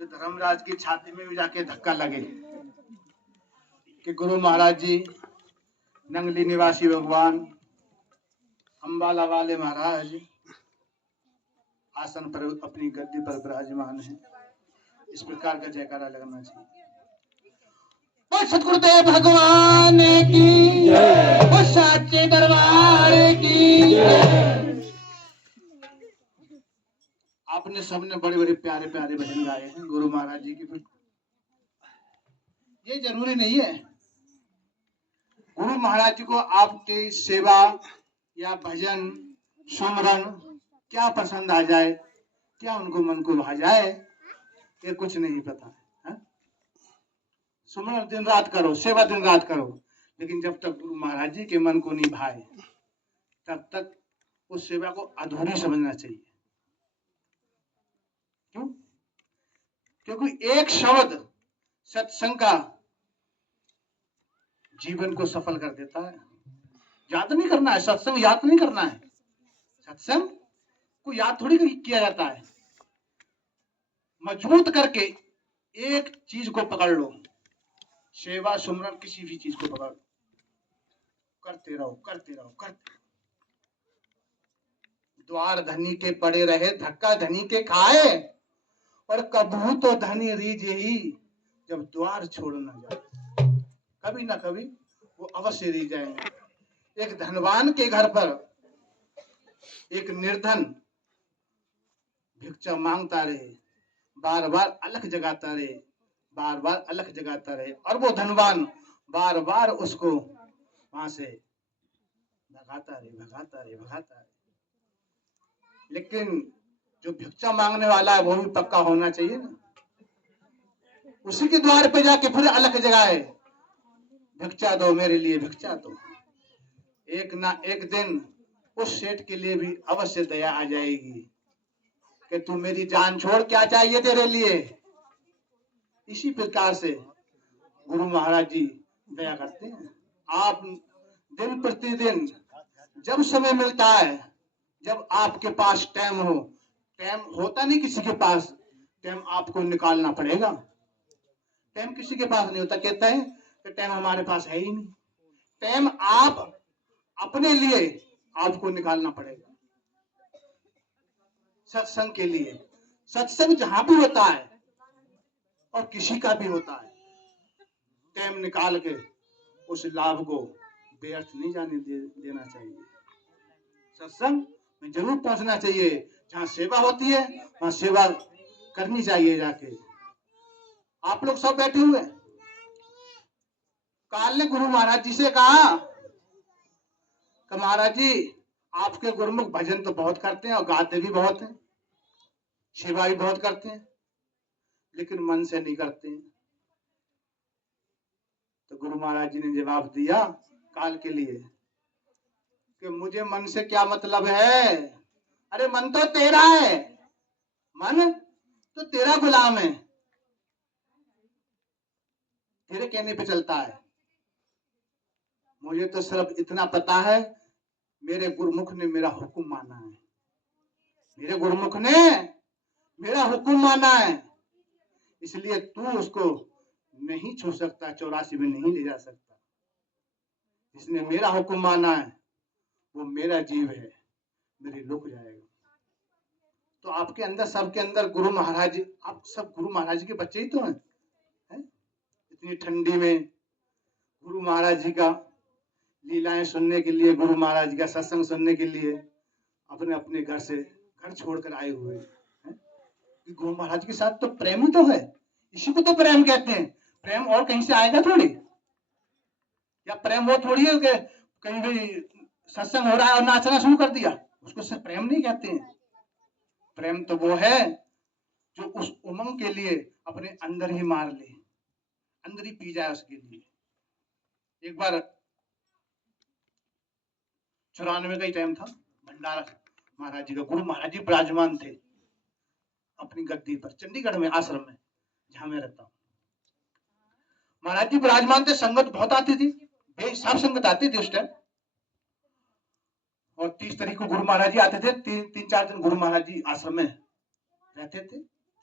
जो धर्मराज की छाती में भी जाके धक्का लगे कि गुरु महाराज जी, नंगली निवासी भगवान, अंबाला वाले महाराज आसन पर अपनी गद्दी पर विराजमान है। इस प्रकार का जयकारा लगना चाहिए। वो सतगुरुदेव भगवान की, वो साचे दरबार की। आपने सबने बड़े बड़े प्यारे प्यारे भजन गाए हैं गुरु महाराज जी की। ये जरूरी नहीं है गुरु महाराज जी को आपकी सेवा या भजन सुमरन क्या पसंद आ जाए, क्या उनको मन को भा जाए, ये कुछ नहीं पता है। सुमरन दिन रात करो, सेवा दिन रात करो, लेकिन जब तक गुरु महाराज जी के मन को नहीं भाए तब तक उस सेवा को अधूरी समझना चाहिए। क्यों? क्योंकि एक शब्द सत्संग का जीवन को सफल कर देता है। याद नहीं करना है सत्संग, याद नहीं करना है। सत्संग को याद थोड़ी किया जाता है। मजबूत करके एक चीज को पकड़ लो, सेवा सुमरन किसी भी चीज को पकड़ लो, करते रहो करते रहो करते रहो। द्वार धनी के पड़े रहे, धक्का धनी के खाए, और कबहू तो धनी रीझ ही जब द्वार छोड़ न जाए। कभी ना कभी वो अवश्य रीझ जाएंगे। एक धनवान के घर पर एक निर्धन भिक्षा मांगता रहे, बार बार अलख जगाता रहे, बार बार अलख जगाता रहे, और वो धनवान बार बार उसको वहां से भगाता रहे भगाता रहे भगाता रहे। लेकिन जो भिक्षा मांगने वाला है वो भी पक्का होना चाहिए ना। उसी के द्वार पे जाके फिर अलख जगाए, भिक्षा दो मेरे लिए, भिक्षा दो। एक ना एक दिन उस सेठ के लिए भी अवश्य दया आ जाएगी कि तू मेरी जान छोड़, क्या चाहिए तेरे लिए। इसी प्रकार से गुरु महाराज जी दया करते हैं। आप दिन प्रतिदिन जब समय मिलता है, जब आपके पास टाइम हो, टाइम होता नहीं किसी के पास, टाइम आपको निकालना पड़ेगा। टाइम किसी के पास नहीं होता, कहता है कि टाइम हमारे पास है ही नहीं। टाइम आप अपने लिए आपको निकालना पड़ेगा, सत्संग के लिए। सत्संग जहां भी होता है और किसी का भी होता है, टाइम निकाल के उस लाभ को व्यर्थ नहीं जाने देना चाहिए। सत्संग में जरूर पहुंचना चाहिए। जहां सेवा होती है वहां सेवा करनी चाहिए जाके। आप लोग सब बैठे हुए, काल ने गुरु महाराज जी से कहा कि महाराज जी आपके गुरुमुख भजन तो बहुत करते हैं और गाते भी बहुत हैं, सेवा भी बहुत करते हैं, लेकिन मन से नहीं करते हैं। तो गुरु महाराज जी ने जवाब दिया काल के लिए कि मुझे मन से क्या मतलब है। अरे मन तो तेरा है, मन तो तेरा गुलाम है, तेरे कहने पे चलता है। मुझे तो सिर्फ इतना पता है, मेरे गुरुमुख ने मेरा हुक्म माना है, मेरे गुरुमुख ने मेरा हुक्म माना है, इसलिए तू उसको नहीं छू सकता, 84 में नहीं ले जा सकता। जिसने मेरा हुक्म माना है वो मेरा जीव है, मेरे लुक जाएगा। तो आपके अंदर, सबके अंदर गुरु महाराज, आप सब गुरु महाराज के बच्चे ही तो हैं, है? इतनी ठंडी में गुरु महाराज जी का लीलाएं सुनने के लिए, गुरु महाराज जी का सत्संग सुनने के लिए अपने अपने घर से घर छोड़कर आए हुए हैं। गुरु महाराज के साथ तो प्रेम ही तो है, इसी को तो प्रेम कहते हैं। प्रेम और कहीं से आएगा थोड़ी, या प्रेम वो थोड़ी है कि कहीं भी सत्संग हो रहा है और नाचना शुरू कर दिया, उसको सिर्फ प्रेम नहीं कहते हैं। प्रेम तो वो है जो उस उमंग के लिए अपने अंदर ही मार ले, अंदर ही पी जाए उसके लिए। एक बार 94 का ही टाइम था, भंडारा महाराज जी का, गुरु महाराज जी विराजमान थे अपनी गद्दी पर, चंडीगढ़ में आश्रम में जहां मैं रहता हूँ। महाराज जी विराजमान थे, संगत बहुत आती थी, बेहिसाब संगत आती थी उस टाइम। और 30 तारीख को गुरु महाराज जी आते थे, 3-4 दिन गुरु महाराज जी आश्रम में रहते थे,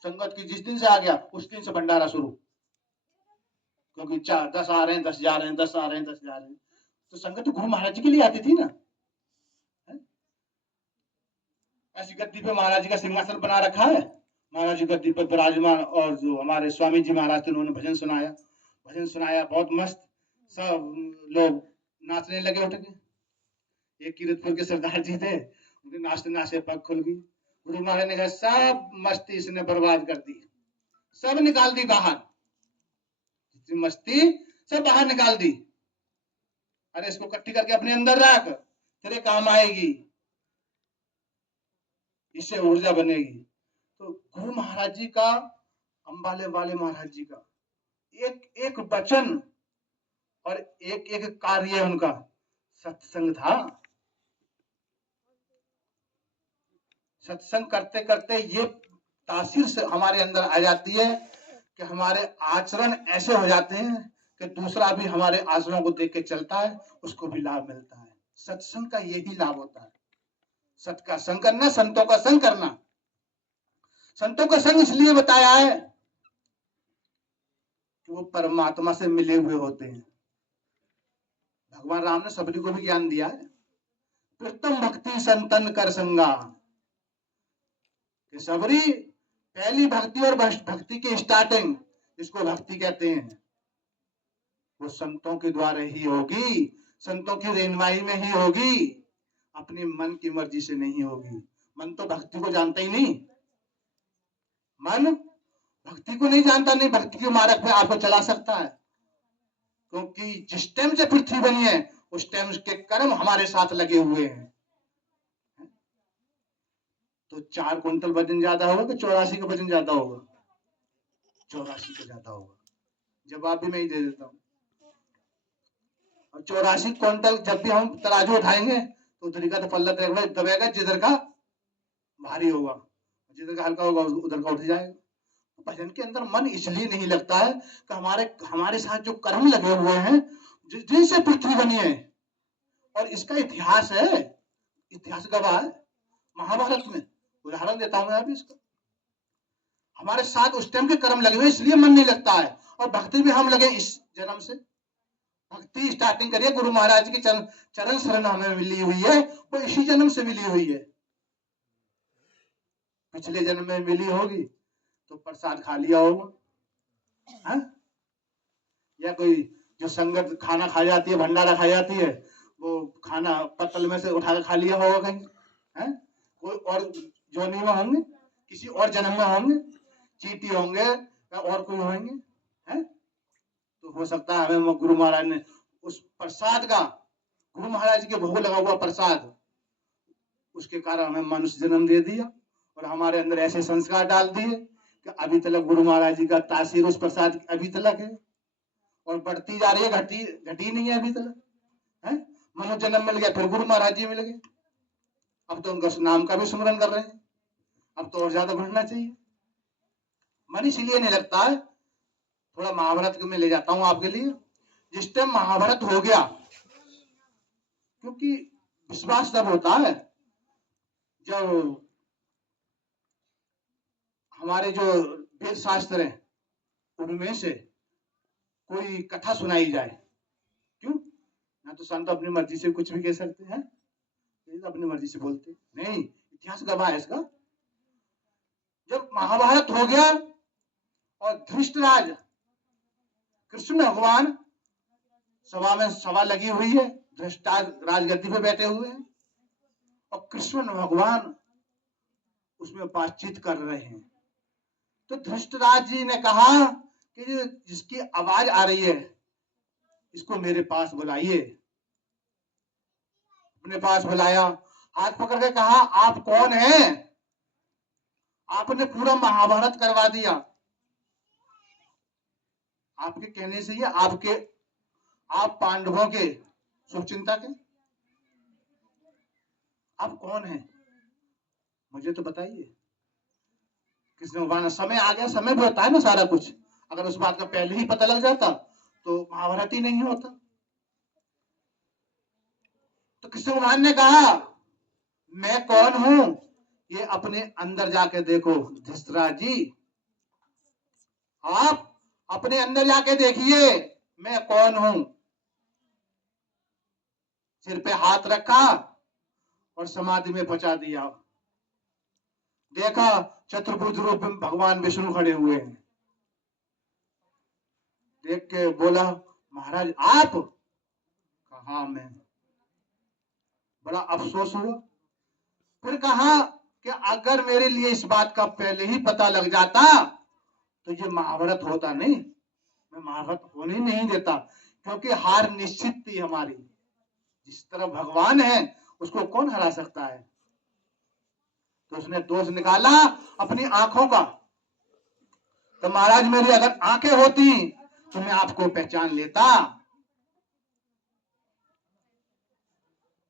संगत की जिस दिन से आ गया उस दिन से भंडारा शुरू, क्योंकि 10 आ रहे हैं 10 जा रहे हैं, 10 आ रहे हैं 10 जा रहे हैं। तो संगत तो गुरु महाराज जी के लिए आती थी ना। ऐसी गद्दी पे महाराज जी का सिंहासन बना रखा है, महाराज जी गद्दी पर विराजमान, और जो हमारे स्वामी जी महाराज थे उन्होंने भजन सुनाया, बहुत मस्त। सब लोग नाचने लगे, उठ के। एक कीरतपुर के सरदार जी थे, उनके नाचते नाचते पग खुल गई। गुरु महाराज ने कहा सब मस्ती इसने बर्बाद कर दी, सब निकाल दी बाहर, जितनी मस्ती सब बाहर निकाल दी। अरे इसको इकट्ठी करके अपने अंदर रख, तेरे काम आएगी, इससे ऊर्जा बनेगी। तो गुरु महाराज जी का, अंबाले वाले महाराज जी का एक एक वचन और एक एक कार्य उनका सत्संग था। सत्संग करते करते ये तासीर से हमारे अंदर आ जाती है कि हमारे आचरण ऐसे हो जाते हैं कि दूसरा भी हमारे आचरणों को देख के चलता है, उसको भी लाभ मिलता है। सत्संग का यही लाभ होता है, सत का संग करना, संतों का संग करना। संतों का संग इसलिए बताया है कि वो परमात्मा से मिले हुए होते हैं। भगवान राम ने सबरी को भी ज्ञान दिया है, प्रथम भक्ति संतन कर संगा। सबरी पहली भक्ति और भक्ति की स्टार्टिंग, जिसको भक्ति कहते हैं, वो संतों के द्वारा ही होगी, संतों की रहनुमाई में ही होगी, अपनी मन की मर्जी से नहीं होगी। मन तो भक्ति को जानता ही नहीं, मन भक्ति को नहीं जानता, नहीं भक्ति के मार्ग पे आपको चला सकता है, क्योंकि जिस टाइम से पृथ्वी बनी है उस टाइम के कर्म हमारे साथ लगे हुए हैं। तो 4 क्विंटल वजन ज्यादा होगा कि 84 का वजन ज्यादा होगा? 84 का ज्यादा होगा। जवाब भी मैं ही दे देता हूँ। और 84 क्विंटल जब भी हम तराजू उठाएंगे तो उधर का तो पल्ला दबेगा, जिधर का भारी होगा, जिधर का हल्का होगा उधर का उठ जाएगा। भजन के अंदर मन इसलिए नहीं लगता है कि हमारे साथ जो कर्म लगे हुए हैं, जिनसे पृथ्वी बनी है, और इसका इतिहास है, इतिहास गवाह है। महाभारत में उदाहरण देता हूं मैं अभी इसका, हमारे साथ उस टाइम के कर्म लगे हुए इसलिए मन नहीं लगता है। और भक्ति में हम लगे इस जन्म से, भक्ति स्टार्टिंग करिए गुरु महाराज की चरण शरण हमें मिली हुई है, वो इसी जन्म से मिली हुई है। पिछले जन्म में मिली होगी तो प्रसाद खा लिया होगा, है? या कोई जो संगत खाना खा जाती है, भंडारा खा जाती है, वो खाना पत्तल में से उठाकर खा लिया होगा कहीं, है? कोई और जोनी में होंगे, किसी और जन्म में होंगे, चींटी होंगे या और कोई होंगे, है? तो हो सकता है हमें गुरु महाराज ने उस प्रसाद का, गुरु महाराज के भोग लगा हुआ प्रसाद, उसके कारण हमें मनुष्य जन्म दे दिया और हमारे अंदर ऐसे संस्कार डाल दिए कि अभी तक गुरु महाराज जी का तासीर उस प्रसाद अभी तक है और बढ़ती जा रही है, घटी नहीं है अभी तक, है? मनुष्य जन्म मिल गया, फिर गुरु महाराज जी मिल गए, अब तो उनका नाम का भी सुमरन कर रहे हैं, अब तो और ज्यादा बढ़ना चाहिए। मन इसलिए नहीं लगता है। थोड़ा महाभारत में ले जाता हूं आपके लिए। जिस टाइम महाभारत हो गया, क्योंकि विश्वास तब होता है जब हमारे जो वेद शास्त्र है उनमें से कोई कथा सुनाई जाए। क्यों? ना तो संत अपनी मर्जी से कुछ भी कह सकते हैं, अपनी मर्जी से बोलते नहीं, इतिहास गवाह है इसका। जब महाभारत हो गया और धृष्टराज, कृष्ण भगवान सभा में, सभा लगी हुई है, धृष्टराज राजगद्दी पे बैठे हुए हैं और कृष्ण भगवान उसमें बातचीत कर रहे हैं। तो धृष्टराज जी ने कहा कि जिसकी आवाज आ रही है इसको मेरे पास बुलाइए। अपने पास बुलाया, हाथ पकड़ के कहा आप कौन हैं? आपने पूरा महाभारत करवा दिया, आपके कहने से ही आप पांडवों के शुभचिंतक हैं, आप कौन हैं मुझे तो बताइए। कृष्ण भगवान, समय आ गया, समय भी होता है ना सारा कुछ, अगर उस बात का पहले ही पता लग जाता तो महाभारत ही नहीं होता। तो कृष्ण भगवान ने कहा मैं कौन हूं ये अपने अंदर जाके देखो धृतराज जी, आप अपने अंदर जाके देखिए मैं कौन हूं। सिर पे हाथ रखा और समाधि में पहुंचा दिया। देखा चतुर्भुज रूप में भगवान विष्णु खड़े हुए हैं। देख के बोला महाराज आप? कहा मैं। बड़ा अफसोस हुआ। फिर कहा कि अगर मेरे लिए इस बात का पहले ही पता लग जाता तो ये महाभारत होता नहीं, मैं महाभारत होने ही नहीं देता, क्योंकि हार निश्चित थी हमारी। जिस तरह भगवान है उसको कौन हरा सकता है। तो उसने दोष निकाला अपनी आंखों का। तो महाराज मेरी अगर आंखें होती तो मैं आपको पहचान लेता।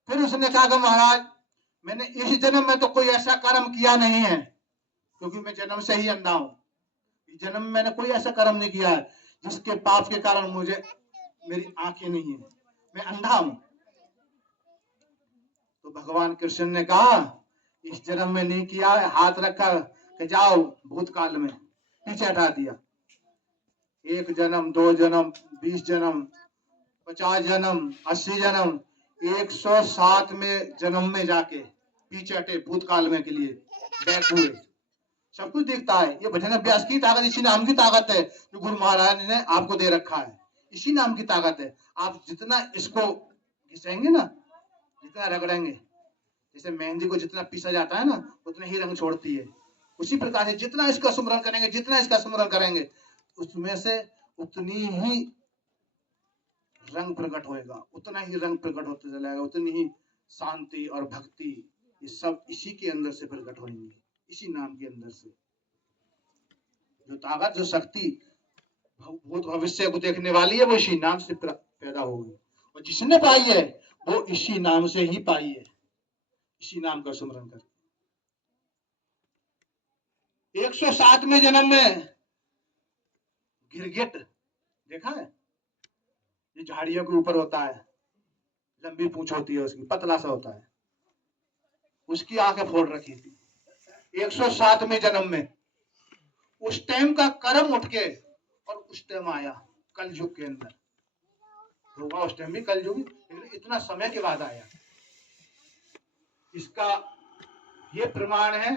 फिर उसने कहा कि महाराज मैंने इस जन्म में तो कोई ऐसा कर्म किया नहीं है, क्योंकि मैं जन्म से ही अंधा हूं। इस जन्म में मैंने कोई ऐसा कर्म नहीं किया है जिसके पाप के कारण मुझे मेरी आंखें नहीं है, मैं अंधा हूं। तो भगवान कृष्ण ने कहा इस जन्म में नहीं किया है, हाथ रखा कि जाओ भूतकाल में, पीछे हटा दिया। 1 जन्म, 2 जन्म, 20 जन्म, 50 जन्म, 80 जन्म, 107 में जन्म में जाके पीछे हटे भूतकाल में के लिए बैक हुए। सब कुछ दिखता है। ये भजन अभ्यास की ताकत इसी नाम की ताकत है जो गुरु महाराज ने आपको दे रखा है। इसी नाम की ताकत है। आप जितना इसको घिसेंगे ना, जितना रगड़ेंगे, जैसे मेहंदी को जितना पीसा जाता है ना उतना ही रंग छोड़ती है, उसी प्रकार से जितना इसका सुमरन करेंगे, जितना इसका सुमरन करेंगे, उसमें से उतनी ही रंग प्रकट होएगा, उतना ही रंग प्रकट होते चलेगा, उतनी ही शांति और भक्ति, ये सब इसी के अंदर से प्रकट होंगे, इसी नाम के अंदर से। जो ताकत, जो शक्ति भूत भविष्य को देखने वाली है वो इसी नाम से पैदा होगी, और जिसने पाई है वो इसी नाम से ही पाई है, इसी नाम का सुमरन कर। 107वें जन्म में गिरगिट देखा है, ये झाड़ियों के ऊपर होता है, लंबी पूंछ होती है उसकी, पतला सा होता है, उसकी आंखें फोड़ रखी थी 107वें जन्म में। उस टाइम का कर्म उठ के और उस टाइम आया कलयुग के अंदर, होगा उस टाइम भी कलयुग, लेकिन इतना समय के बाद आया। इसका ये प्रमाण है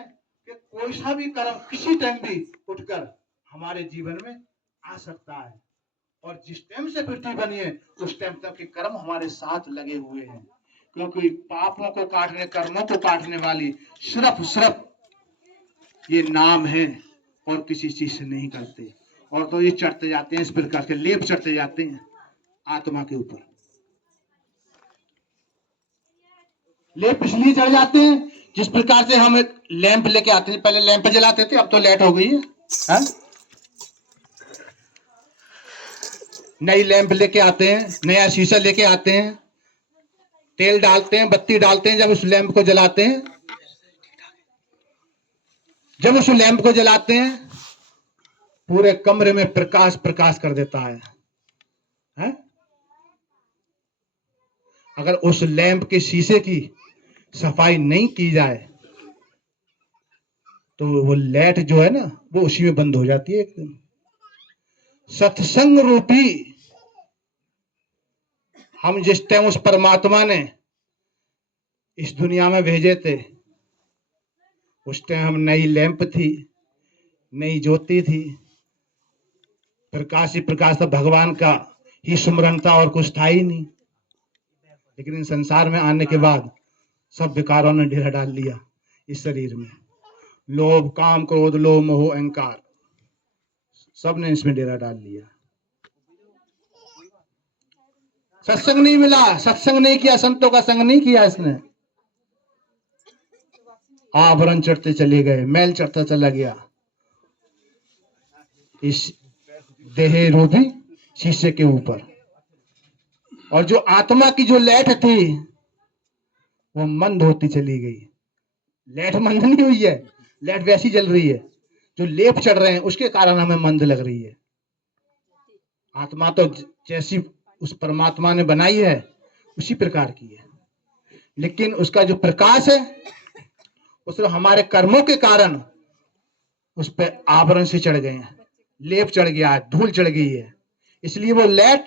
कि कोई सा भी कर्म किसी टाइम भी उठकर हमारे जीवन में आ सकता है, और जिस टाइम से पृथ्वी बनी है उस टाइम तक के कर्म हमारे साथ लगे हुए हैं, क्योंकि पापों को काटने, कर्मों को काटने वाली सिर्फ ये नाम है, और किसी चीज से नहीं करते। और तो ये चढ़ते जाते हैं, इस प्रकार के लेप चढ़ते जाते हैं आत्मा के ऊपर। लेप इसलिए चढ़ जाते हैं जिस प्रकार से हम एक लैंप लेके आते हैं, पहले लैंप जलाते थे, अब तो लाइट हो गई है? नई लैंप लेके आते हैं, नया शीशा लेके आते हैं, तेल डालते हैं, बत्ती डालते हैं, जब उस लैंप को जलाते हैं, जब उस लैंप को जलाते हैं पूरे कमरे में प्रकाश प्रकाश कर देता है? अगर उस लैंप के शीशे की सफाई नहीं की जाए तो वो लाइट जो है ना वो उसी में बंद हो जाती है एकदम। सत्संग रूपी हम जिस टाइम उस परमात्मा ने इस दुनिया में भेजे थे, उस टाइम हम नई लैंप थी, नई ज्योति थी, प्रकाश ही प्रकाश था, भगवान का ही सुमरन था और कुछ था ही नहीं। लेकिन इन संसार में आने के बाद सब विकारों ने डेरा डाल लिया इस शरीर में। लोभ, काम, क्रोध, लोभ, मोह, अहंकार, सब ने इसमें डेरा डाल लिया। सत्संग नहीं मिला, सत्संग नहीं किया, संतों का संग नहीं किया इसने, आवरण चढ़ते चले गए, मैल चढ़ता चला गया इस देह रूपी शीशे के ऊपर। और जो आत्मा की जो लाइट थी वो मंद होती चली गई। लाइट मंद नहीं हुई है, लाइट वैसी जल रही है, जो लेप चढ़ रहे हैं उसके कारण हमें मंद लग रही है। आत्मा तो जैसी उस परमात्मा ने बनाई है उसी प्रकार की है, लेकिन उसका जो प्रकाश है उस हमारे कर्मों के कारण उस पर आवरण से चढ़ गए हैं, लेप चढ़ गया है, धूल चढ़ गई है, इसलिए वो लैट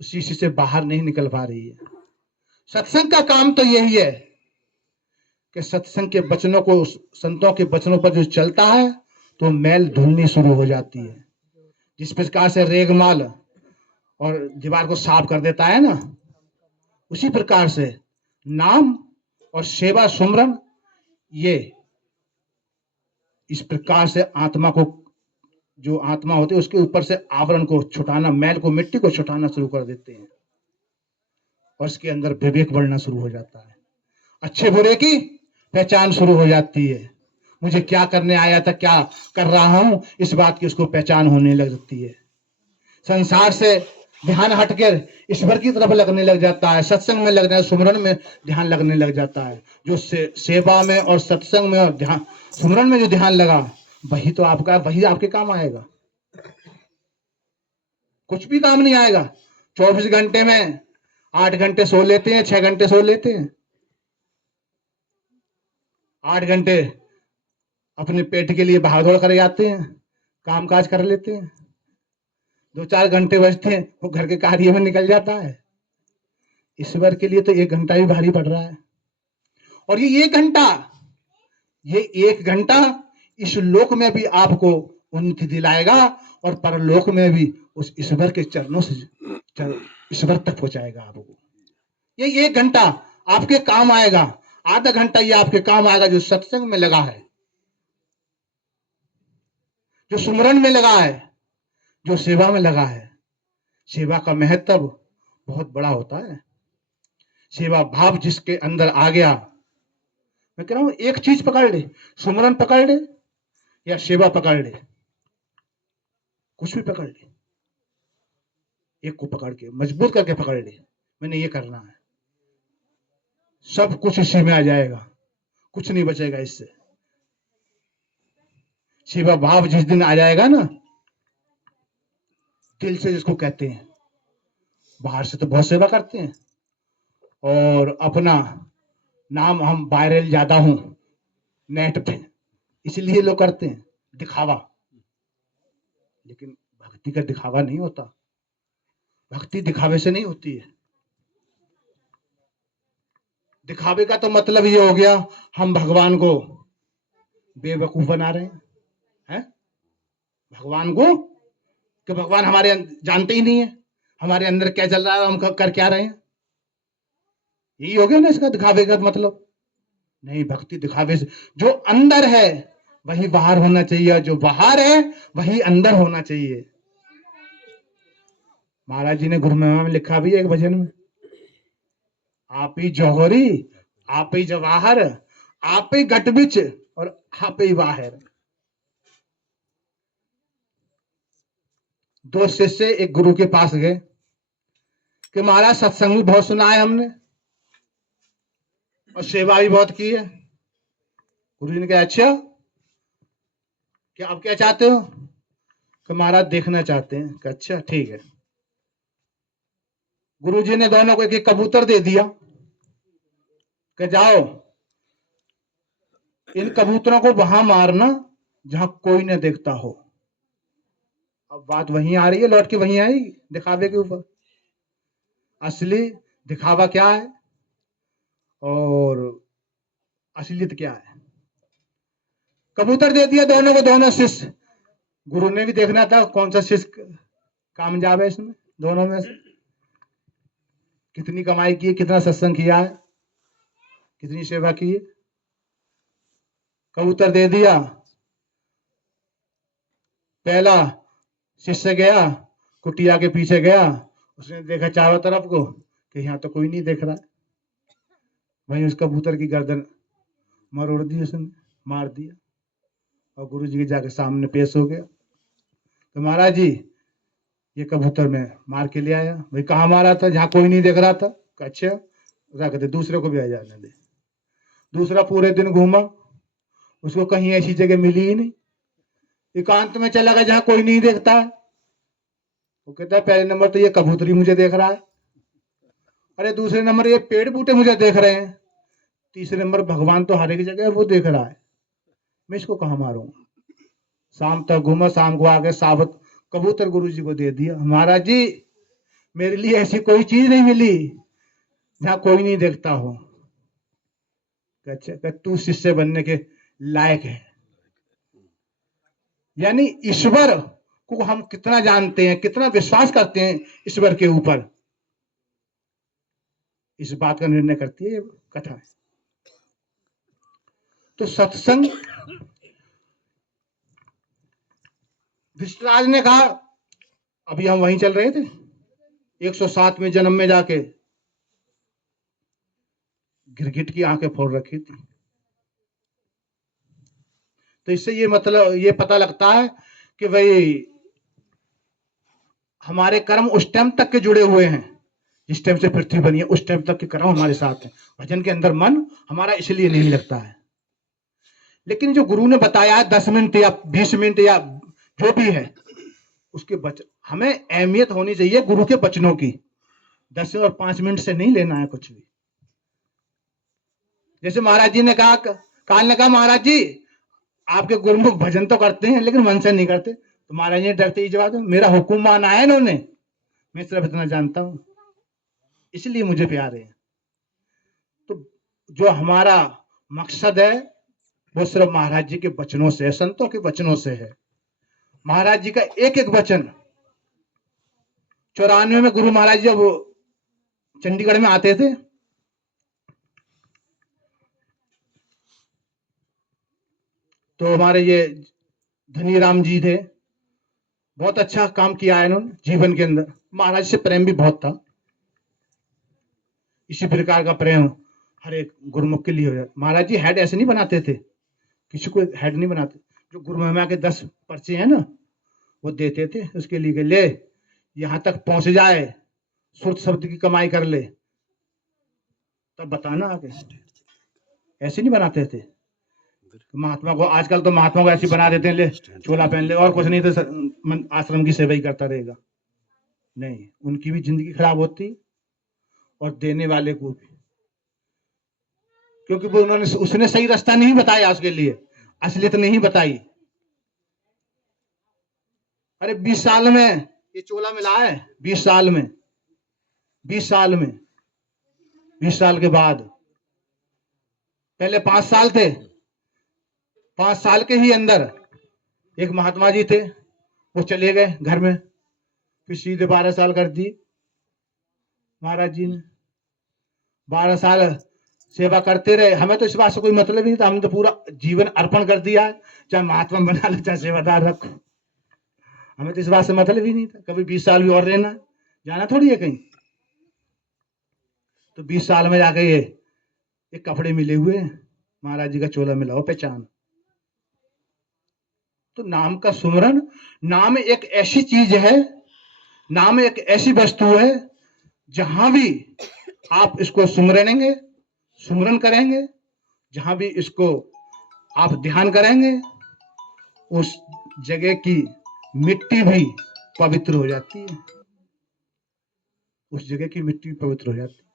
उस शीशे से बाहर नहीं निकल पा रही है। सत्संग का काम तो यही है कि सत्संग के वचनों को, संतों के वचनों पर जो चलता है तो मैल धुलनी शुरू हो जाती है। जिस प्रकार से रेगमाल और दीवार को साफ कर देता है ना, उसी प्रकार से नाम और सेवा सुमरन ये इस प्रकार से आत्मा को, जो आत्मा होती है उसके ऊपर से आवरण को छुटाना, मैल को, मिट्टी को छुटाना शुरू कर देते हैं और उसके अंदर विवेक बढ़ना शुरू हो जाता है। अच्छे बुरे की पहचान शुरू हो जाती है। मुझे क्या करने आया था, क्या कर रहा हूं, इस बात की उसको पहचान होने लग जाती है। संसार से ध्यान हटकर ईश्वर की तरफ लगने लग जाता है। सत्संग में लगने, सुमरन में ध्यान लगने लग जाता है। जो सेवा में और सत्संग में और ध्यान सुमरन में जो ध्यान लगा, वही तो आपका, वही आपके काम आएगा। कुछ भी काम नहीं आएगा। 24 घंटे में 8 घंटे सो लेते हैं, 6 घंटे सो लेते हैं, 8 घंटे अपने पेट के लिए भागदौड़ कर जाते हैं, काम काज कर लेते हैं, 2-4 घंटे बचते हैं वो घर के कार्य में निकल जाता है। ईश्वर के लिए तो 1 घंटा भी भारी पड़ रहा है। और ये 1 घंटा इस लोक में भी आपको उन्नति दिलाएगा और परलोक में भी उस ईश्वर के चरणों से ईश्वर तक पहुंचाएगा आपको। ये 1 घंटा आपके काम आएगा। आधा घंटा ये आपके काम आएगा जो सत्संग में लगा है, जो सुमरन में लगा है, जो सेवा में लगा है। सेवा का महत्व बहुत बड़ा होता है। सेवा भाव जिसके अंदर आ गया, मैं कह रहा हूं एक चीज पकड़ ले, सुमरन पकड़ ले या सेवा पकड़ ले, कुछ भी पकड़ ले, एक को पकड़ के मजबूत करके पकड़ ले, मैंने ये करना है, सब कुछ इसी में आ जाएगा, कुछ नहीं बचेगा इससे। सेवा भाव जिस दिन आ जाएगा ना, दिल से जिसको कहते हैं, बाहर से तो बहुत सेवा करते हैं और अपना नाम हम वायरल ज्यादा हूं नेट पे, इसलिए लोग करते हैं दिखावा। लेकिन भक्ति का दिखावा नहीं होता, भक्ति दिखावे से नहीं होती है। दिखावे का तो मतलब ये हो गया हम भगवान को बेवकूफ बना रहे हैं, भगवान को, कि भगवान हमारे जानते ही नहीं है हमारे अंदर क्या चल रहा है, हम कर क्या रहे हैं। यही हो गया ना इसका दिखावे का मतलब। नहीं, भक्ति दिखावे से, जो अंदर है वही बाहर होना चाहिए, जो बाहर है वही अंदर होना चाहिए। महाराज जी ने गुरुनामा में लिखा भी है एक भजन में, आप ही जौहरी, आप ही जवाहर, आप ही घट बिच और आप ही बाहर। 2 शिष्य एक गुरु के पास गए कि महाराज सत्संग भी बहुत सुना है हमने और सेवा भी बहुत की है। गुरु जी ने कहा अच्छा, क्या आप क्या चाहते हो? कि महाराज देखना चाहते हैं। कि अच्छा ठीक है। गुरु जी ने दोनों को एक कबूतर दे दिया कि जाओ इन कबूतरों को वहां मारना जहां कोई न देखता हो। अब बात वहीं आ रही है, लौट के वहीं आएगी दिखावे के ऊपर। असली दिखावा क्या है और असलियत क्या है। कबूतर दे दिया दोनों को, दोनों शिष्य। गुरु ने भी देखना था कौन सा शिष्य कामयाब है इसमें, दोनों में से कितनी कमाई की है, कितना सत्संग किया है, कितनी सेवा की है। कबूतर दे दिया, पहला शिष्य गया कुटिया के पीछे गया, उसने देखा चारों तरफ को कि यहाँ तो कोई नहीं देख रहा है। वहीं उस कबूतर की गर्दन मरोड़ दी उसने, मार दिया और गुरु जी के जाके सामने पेश हो गया। तो महाराज जी ये कबूतर मैं मार के ले आया। भाई कहाँ मारा था? जहाँ कोई नहीं देख रहा था। अच्छा रख दे, दूसरे को भी आ जाने दे। दूसरा पूरे दिन घूमा, उसको कहीं ऐसी जगह मिली ही नहीं, एकांत में चला गया जहां कोई नहीं देखता है। वो कहता है पहले नंबर तो ये कबूतरी मुझे देख रहा है, अरे दूसरे नंबर ये पेड़ बूटे मुझे देख रहे हैं, तीसरे नंबर भगवान तो हर एक जगह है वो देख रहा है, मैं इसको कहाँ मारूंगा। शाम तक घूमा, शाम को आके साबुत कबूतर गुरुजी को दे दिया। महाराज जी मेरे लिए ऐसी कोई चीज नहीं मिली जहां कोई नहीं देखता हो। अच्छा, तू शिष्य बनने के लायक है। यानी ईश्वर को हम कितना जानते हैं, कितना विश्वास करते हैं ईश्वर के ऊपर, इस बात का निर्णय करती है ये कथा। तो सत्संग, धृतराज ने कहा, अभी हम वहीं चल रहे थे 107वें जन्म में जाके गिरगिट की आंखें फोड़ रखी थी। तो इससे ये मतलब ये पता लगता है कि भाई हमारे कर्म उस टाइम तक के जुड़े हुए हैं जिस टाइम से पृथ्वी बनी है, उस टाइम तक के कर्म हमारे साथ है। भजन के अंदर मन हमारा इसलिए नहीं लगता है। लेकिन जो गुरु ने बताया है 10 मिनट या 20 मिनट या जो भी है, उसके हमें अहमियत होनी चाहिए गुरु के वचनों की। 10 और 5 मिनट से नहीं लेना है कुछ भी। जैसे महाराज जी ने कहा, काल ने कहा, महाराज जी आपके गुरुमुख भजन तो करते हैं लेकिन मन से नहीं करते। तो महाराज जी ने डरते ही जवाब दिया, मेरा हुक्म माना है इन्होंने, मैं सिर्फ इतना जानता हूं, इसलिए मुझे प्यार है। तो जो हमारा मकसद है वो सिर्फ महाराज जी के वचनों से है, संतों के वचनों से है। महाराज जी का एक एक वचन, 94 में गुरु महाराज जब चंडीगढ़ में आते थे तो हमारे ये धनीराम जी थे, बहुत अच्छा काम किया है इन्होंने जीवन के अंदर। महाराज से प्रेम भी बहुत था। इसी प्रकार का प्रेम हर एक गुरुमुख के लिए हो जाता। महाराज जी हेड ऐसे नहीं बनाते थे, किसी को हेड नहीं बनाते। जो गुरु महिमा के 10 पर्चे हैं ना, वो देते थे उसके लिए कि ले यहां तक पहुंच जाए, सुर शब्द की कमाई कर ले, तब बताना आगे। ऐसे नहीं बनाते थे महात्मा को। आजकल तो महात्मा को ऐसे बना देते हैं, ले चोला पहन ले और कुछ नहीं तो आश्रम की सेवा ही करता रहेगा। नहीं, उनकी भी जिंदगी खराब होती और देने वाले को भी, क्योंकि वो उसने सही रास्ता नहीं बताया, उसके लिए असलियत नहीं बताई। अरे 20 साल में ये चोला मिला है, 20 साल में 20 साल के बाद, पहले 5 साल थे, 5 साल के ही अंदर एक महात्मा जी थे, वो चले गए घर में, फिर सीधे 12 साल कर दी महाराज जी ने। 12 साल सेवा करते रहे। हमें तो इस बात से कोई मतलब ही नहीं था, हमने तो पूरा जीवन अर्पण कर दिया है, चाहे महात्मा बना लो चाहे सेवादार रखो, हमें तो इस बात से मतलब ही नहीं था। कभी 20 साल भी और रहना, जाना थोड़ी है कहीं। तो 20 साल में जाके ये कपड़े मिले हुए, महाराज जी का चोला मिला हो, पहचान। तो नाम का सुमरन, नाम एक ऐसी चीज है, नाम एक ऐसी वस्तु है, जहां भी आप इसको सुमरन करेंगे, जहां भी इसको आप ध्यान करेंगे, उस जगह की मिट्टी भी पवित्र हो जाती है, उस जगह की मिट्टी पवित्र हो जाती है।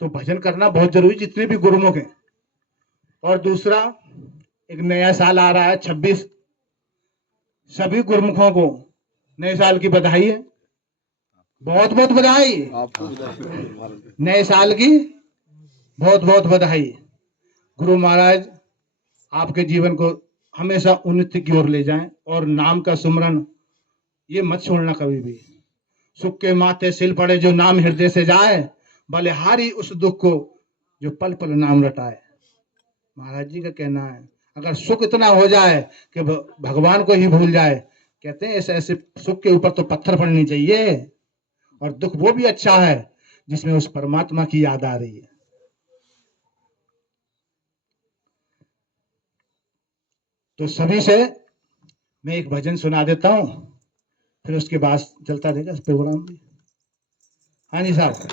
तो भजन करना बहुत जरूरी, जितने भी गुरुमुख हैं। और दूसरा, एक नया साल आ रहा है 26, सभी गुरुमुखों को नए साल की बधाई है, बहुत बहुत बधाई, नए साल की बहुत बहुत बधाई। गुरु महाराज आपके जीवन को हमेशा उन्नति की ओर ले जाएं, और नाम का सुमरन ये मत छोड़ना कभी भी। सुख के माथे सिल पड़े जो नाम हृदय से जाए, बलिहारी उस दुख को जो पल पल नाम रटाए। महाराज जी का कहना है, अगर सुख इतना हो जाए कि भगवान को ही भूल जाए, कहते हैं ऐसे ऐसे सुख के ऊपर तो पत्थर पड़नी चाहिए, और दुख वो भी अच्छा है जिसमें उस परमात्मा की याद आ रही है। तो सभी से मैं एक भजन सुना देता हूं, फिर उसके बाद चलता रहेगा प्रोग्राम भी। हाँ जी साहब,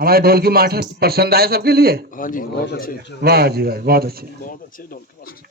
हमारे ढोल की माठ पसंद आए सबके लिए? हाँ जी, बहुत अच्छे। वाह जी वाह, बहुत अच्छे। बहुत अच्छे ढोल के मास्टर।